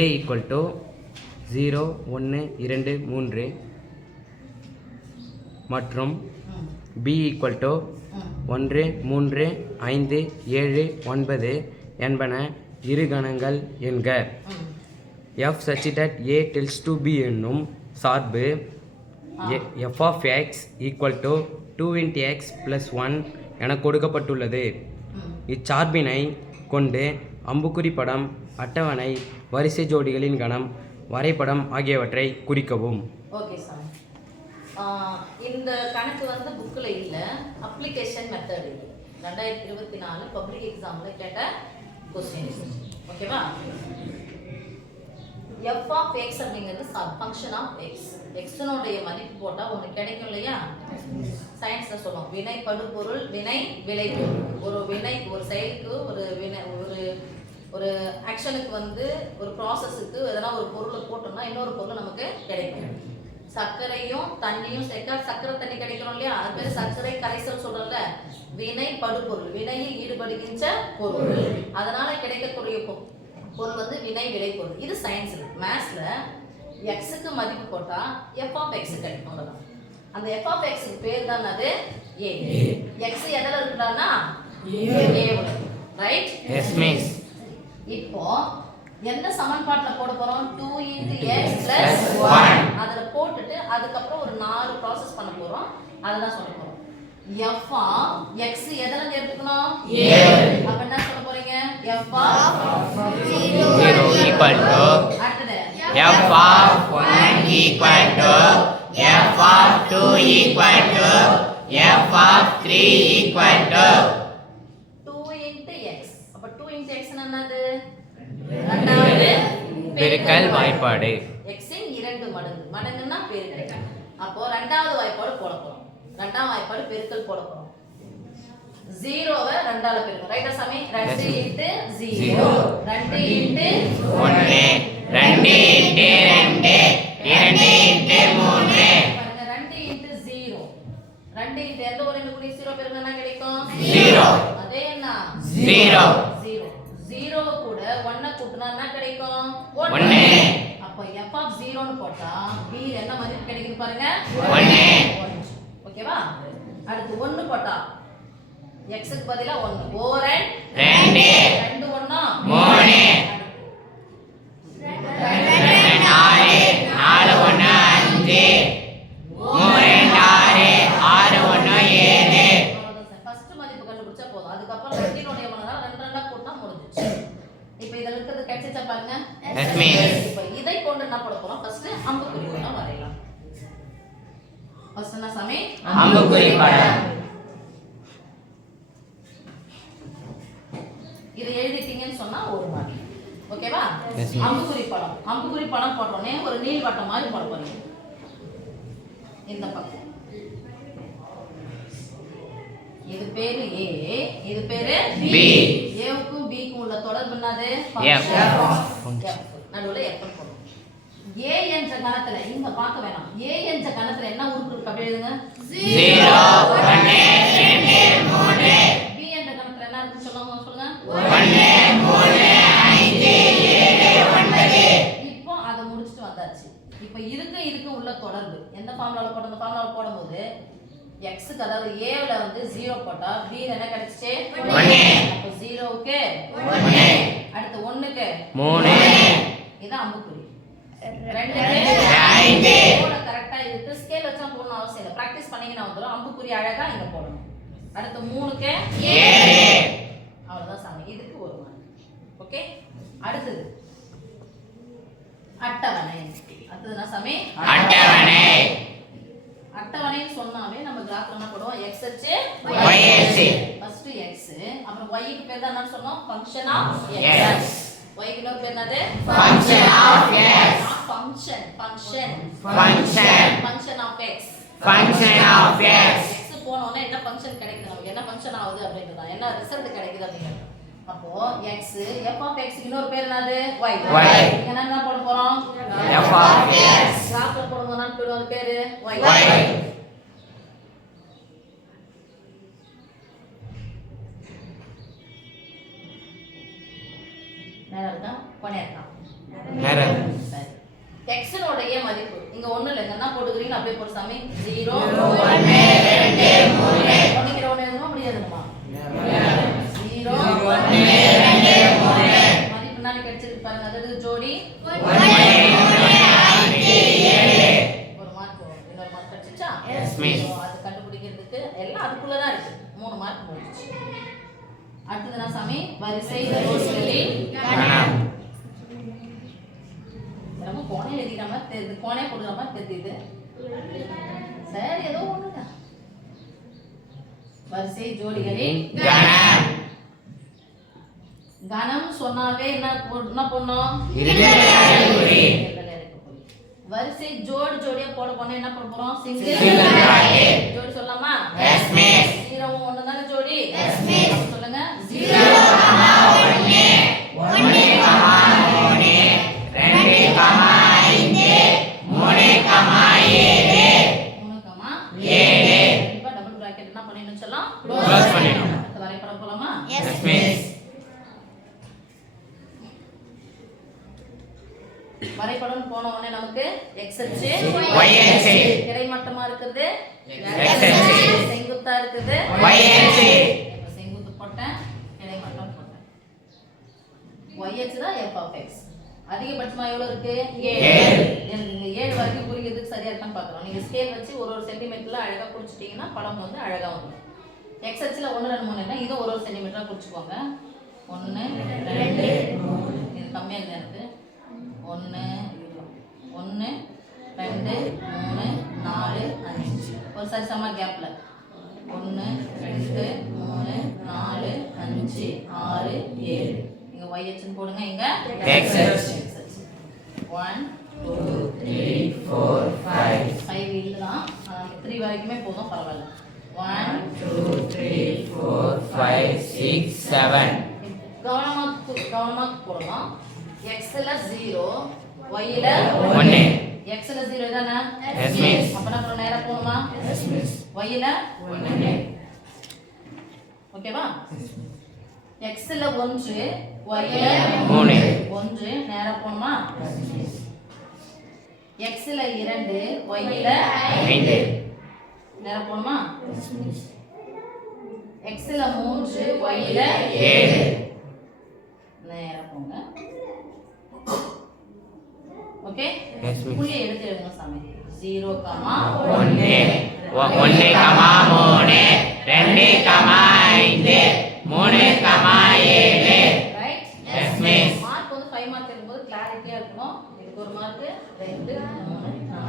a equal to 0 1 2 3 மற்றும் b equal to 1 3 5 7 9 என்பன இரு கணங்கள் என்க. f such that a tends to b என்னும் சார்பு f of x equal to 2 into x plus 1 என கொடுக்கப்பட்டுள்ளது. இச்சார்பினை கொண்டு அம்புக்குறி படம், அட்டவணை, வரிசை ஜோடிகளின் கணம், வரைபடம் ஆகியவற்றை குறிக்கவும். ஓகே சார், இந்த கணக்கு வந்து புக்கில் இல்லை, அப்ளிகேஷன் மெத்தட் இது 2024 பப்ளிக் எக்ஸாமில் கேட்ட கொஸ்டின். ஓகேவா? எஃப் ஆஃப் எக்ஸ் அப்படிங்கிறது ஃபங்க்ஷன் ஆஃப் எக்ஸ். எக்ஸனுடைய மதிப்பு போட்டால் ஒன்று கிடைக்கும் இல்லையா? சயின்ஸில் சொல்லுவோம் வினை படுபொருள், வினை விளைபொருள். ஒரு வினை, ஒரு செயலுக்கு, ஒரு வினை, ஒரு ஆக்ஷனுக்கு வந்து ஒரு ப்ராசஸுக்கு எதனா ஒரு பொருளை போட்டோம்னா இன்னொரு பொருள் நமக்கு கிடைக்கும். சர்க்கரையும் தண்ணியும் சேர்க்க சர்க்கரை தண்ணி கிடைக்கிறோம் இல்லையா? அது பேர் சர்க்கரை கரைசல் சொல்றோம்ல. வினை படுபொருள், வினையில் ஈடுபடுகின்ற பொருள், அதனால கிடைக்கக்கூடிய பொருள் வந்து வினை விளைபொருள். இது சயின்ஸ். மேத்ஸ்ல எக்ஸுக்கு மதிப்பு போட்டா எஃப் ஆஃப் எக்ஸ் கிடைக்கும். அந்த எஃப் ஆஃப் எக்ஸுக்கு பேர் தான் அது ஏ. எக்ஸ் எதில் இருக்குடான்னா ஏ. ரைட்? Yes miss. இப்போ எந்த சமன்பாட்டுல போட போறோம்? 2 into x plus 1 அதுல போட்டுட்டு அதுக்கப்புறம் ஒரு 4 ப்ராசஸ் பண்ண போறோம். அததான் சொல்ல போறோம். f of x எதல எடுத்துக்கணும்? a. அப்ப என்ன சொல்ல போறீங்க? f of 0 equal to f of 1 equal to f of 2 equal to f of 3 equal to 2 into x. அப்ப 2 into x என்னது? இரண்டாவது பெருக்கல் வாய்ப்பாடு. x இன் 2 மடங்கு. மடங்குன்னா பெருக்கல். அப்போ இரண்டாவது வாய்ப்பாடு போட போறோம். இரண்டாவது வாய்ப்பாடு பெருக்கல் போட போறோம். 0வை 2ஆல பெருக்கணும். ரைட்டா சாமி? 2 into 0 2 into 1 2 into 2 2 into 3 பாருங்க. 2 into 0 2 into எந்த ஒரு எண்ணுக்குரிய 0 பெருக்கணும் என்ன கிடைக்கும்? 0. அதே என்ன? 0 0 கூட 1 கூட்டினா என்ன கிடைக்கும்? 1. அப்ப f of 0 னு போட்டா b என்ன மதிப்பு கிடைக்குது பாருங்க? 1. ஓகேவா? அடுத்து 1 போட்டா x க்கு பதிலா 1. 4 2 2 1 3 4 4 1 5 3 6 1 7. ஃபர்ஸ்ட் மதிப்பு கண்டுபிடிச்சா போதும். அதுக்கு அப்புறம் 2 உடைய மடங்கால 2 2 கூட்டினா முடிஞ்சிச்சு. இப்போ இதல இருக்கிறது கிடைச்சா பாருங்க. That means இப்போ இதை கொண்டு என்ன பண்ண போறோம்? ஃபர்ஸ்ட் அம்புக்குறி படம் வரையலாம். ஃபர்ஸ்ட் என்ன சாமி? அம்புக்குறி படம். இது எழுதிட்டீங்கன்னு சொன்னா ஒரு மார்க். ஓகேவா? Yes, அம்புக்குறி படம். அம்புக்குறி படம் போடுறோனே ஒரு நீள்வட்டம் மாதிரி போட போறீங்க. இந்த பக்கம் இது பேரு A, இது பேரு B. A க்கும் B க்கும் உள்ள தொடர்பு என்னது? F. நடுவுல F போடுறோம். A என்ற கணத்துல இங்க பார்க்க வேணாம். A என்ற கணத்துல என்ன உறுப்பு இருக்கு அப்படி எழுதுங்க. 0 1 2 3. B என்ற கணத்துல என்ன இருக்கு சொல்லுங்க. 1 3 5 7 9. இப்போ அத முடிச்சிட்டு வந்தாச்சு. இப்போ இதுக்கு உள்ள தொடர்பு எந்த ஃபார்முலால போடுறோம்? அந்த ஃபார்முலால போடும்போது x க்கு அதாவது a ல வந்து 0 போட்டா b ல என்ன கிடைச்சிச்சு? 1. அப்ப 0 க்கு 1. அடுத்து 1 க்கு 3. இது அம்புக்குறி. 2 க்கு 5. போட கரெக்ட்டா இருக்கு. ஸ்கேல் வச்சா போடணும் அவசியம் இல்ல. பிராக்டீஸ் பண்ணீங்கன்னா வந்துரும். அம்புக்குறி அழகா இங்க போடணும். அடுத்து 3 க்கு 7. அவ்வளவுதான் சாமி. இதுக்கு ஒரு மார்க். ஓகே? அடுத்து அட்டவணை. அடுத்துனா சாமி அட்டவணை. அட்டவணைன்னு சொன்னாவே நம்ம கிராஃப்ல என்ன போடுவோம்? x அச்சு y அச்சு. ஃபர்ஸ்ட் x, அப்புறம் y க்கு பேர் தான் என்ன சொன்னோம்? Function of x. y க்கு இன்னொரு பேர் என்னது? Function of x. Function Function. Function of x. Function of x. x போன உடனே என்ன ஃபங்க்ஷன் கிடைக்குது? நமக்கு என்ன ஃபங்க்ஷன் ஆகுது அப்படின்றத என்ன ரிசல்ட் கிடைக்குது அப்படிங்கறது. அப்போ x f of x க்கு இன்னொரு பேர் என்னது? y. என்ன போட போறோம்? f of x. கிராஃப்ல போடும்போது என்ன பேர்? அது பேரு y. நேரா இருக்கா? கொனையா இருக்கா? error. சரி. x-னுடைய மதிப்பு இங்க ஒண்ணு இல்ல என்ன போட்டுக்கிறீங்க அப்படியே போடு சாமி 0 1 2 3 ஒண்ணு எழுதணுமா அப்படி எழுதணுமா 0 1 2 3 மதிப்பு நானே கிடைச்சிருக்கு பாருங்க அது ஜோடி 1 3 5 7 ஒரு மார்க் இன்னொரு மார்க் கிடைச்சிச்சா Yes, miss. அது கண்டுபிடிக்கிறதுக்கு எல்லாம் அதுக்குள்ள தான் இருக்கு 3 மார்க் முடிஞ்சிச்சு அடுத்து என்ன சாமி வரிசை ரோஸ்களில் கணம். நம்ம கோணை எழுதிக்கிற மாதிரி தெரியுது கோணை போடுற மாதிரி தெரியுது சரி ஏதோ ஒண்ணுங்க வரிசை ஜோடிகளின் கணம். கணம் சொன்னாவே என்ன பண்ணோம் இருபது. வரிசை ஜோடியா போட போனா என்ன பண்ண போறோம் Single சிங்கிள் bracket. ஜோடி சொல்லலாமா Yes, miss. 0 1 தான ஜோடி Yes, miss. அப்ப சொல்லுங்க 0, 1, 1, 3, 2, 5, 3, 7. 3, 7 இப்ப டபுள் பிராக்கெட் என்ன பண்ணிடணும் சொல்லலாம் Close பண்ணிடணும். அடுத்து வரைபடம் போலாமா Yes, miss. வரைபடம் போன உடனே நமக்கு x அச்சு Y அச்சு. கிடைமட்டமா இருக்குது X அச்சு. செங்குத்தா இருக்குது Y அச்சு. இப்ப செங்குத்து போட்டேன் கிடைமட்டம் போட்டேன் y அச்சு தான் f of x அதிகபட்சமா எவ்வளவு இருக்கு 7 இந்த 7 வரைக்கும் குறிக்கிறதுக்கு சரியா இருக்கான்னு பார்க்கறோம் நீங்க ஸ்கேல் வச்சு ஒரு சென்டிமீட்டர்ல அழகா குறிச்சிட்டீங்கன்னா படம் வந்து அழகா வந்துரும் x அச்சுல 1 2 3 னா இது ஒரு சென்டிமீட்டரா குறிச்சுக்கோங்க 1 2 3 இது கம்மியா தான் இருக்கு 1 1 2 3 4 5 ஒரு சரிசம கேப்ல 1 2 3 4 5 6 7 இங்க y அச்சு போடுங்க இங்க X அச்சு. 1 2 3, 4, 5. 5 இல்லதான் 3 வரைக்குமே போதும் பரவாயில்ல 1 2, 3, 4, 5, 6, 7. கவனமா போடணும் x ல 0 y ல 1. x ல 0 தானே Yes, miss. அப்ப நம்ம நேரா போணுமா Yes, miss. y ல 1 ஓகேவா x ல 1 y ல 3. 1 நேரா போணுமா x ல 2 y ல 5. நேரா போணுமா x ல 3 y ல 7. நேரா போங்க ஓகே Yes, miss. புள்ளி எடுத்து எழுதுங்க சாமி 0, 1, 1, 3, 2, 5, 3, 7. Right Yes, miss. மார்க் வந்து 5 மார்க் இருக்கும்போது கிளாரிட்டியா இருக்கணும் இதுக்கு ஒரு மார்க் 2 3 4